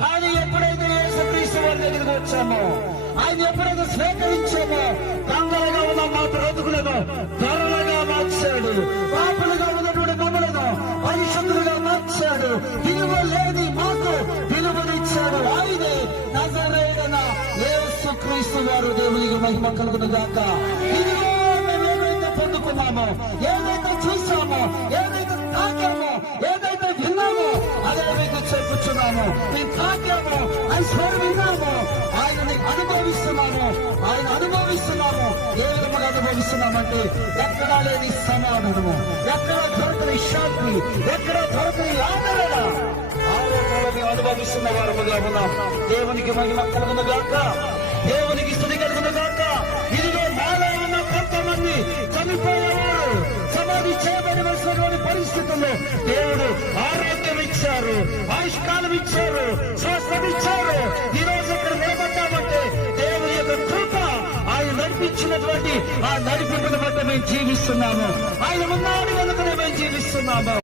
కానీ ఎప్పుడైతే యేసుక్రీస్తు వారి దగ్గరికి వచ్చామో, ఆయన ఎప్పుడైతే స్వీకరించామో, కంగలుగా ఉన్న మా బ్రతుకులను ధరలుగా మార్చాడు. పాపులుగా ఉన్నటువంటి మమ్మలను పరిశుద్ధులుగా మార్చాడు. విలువ లేని మాకు విలువనిచ్చాడు. ఆయనే నజరేయుడైన యేసుక్రీస్తు వారు. దేవునికి మహిమ కలుగును గాక. ఇదిగో మేము ఏదైతే పొందుకున్నామో, ఏదైతే చూసామో, ఏదైతే తాకామో, ఏదైతే విన్నామో, అదే మీకు చెప్పుచున్నాము. మేము తాకాము, ఆయన స్వరం విన్నాము, ఆయనని అనుభవిస్తున్నాము. ఆయన అనుభవిస్తున్నాము. ఏ విధముగా అనుభవిస్తున్నామంటే ఎక్కడా లేని సమాధానము, ఎక్కడ దొరకని శాంతి, ఎక్కడ దొరకని ఆదరణ, మేము అనుభవిస్తున్న వారముగా ఉన్నాం. దేవునికి మహిమ కలుగును గాక. దేవునికి స్తుతి కలుగును గాక. ఇదిగో మాలో ఉన్న కొంతమంది చనిపోయేవారు, సమాధి చేయబడవలసినటువంటి పరిస్థితుల్లో దేవుడు ఆరోగ్యం ఇచ్చారు, ఆయుష్కాలం ఇచ్చారు, స్వస్థత ఇచ్చారు. ఈ రోజు ఇక్కడ నిలబడ్డామంటే దేవుని యొక్క కృప, ఆయన నడిపించినటువంటి ఆ నడిపింపును బట్టి మేము జీవిస్తున్నాము. ఆయన ఉన్నాడు కనుకనే మేము జీవిస్తున్నాము.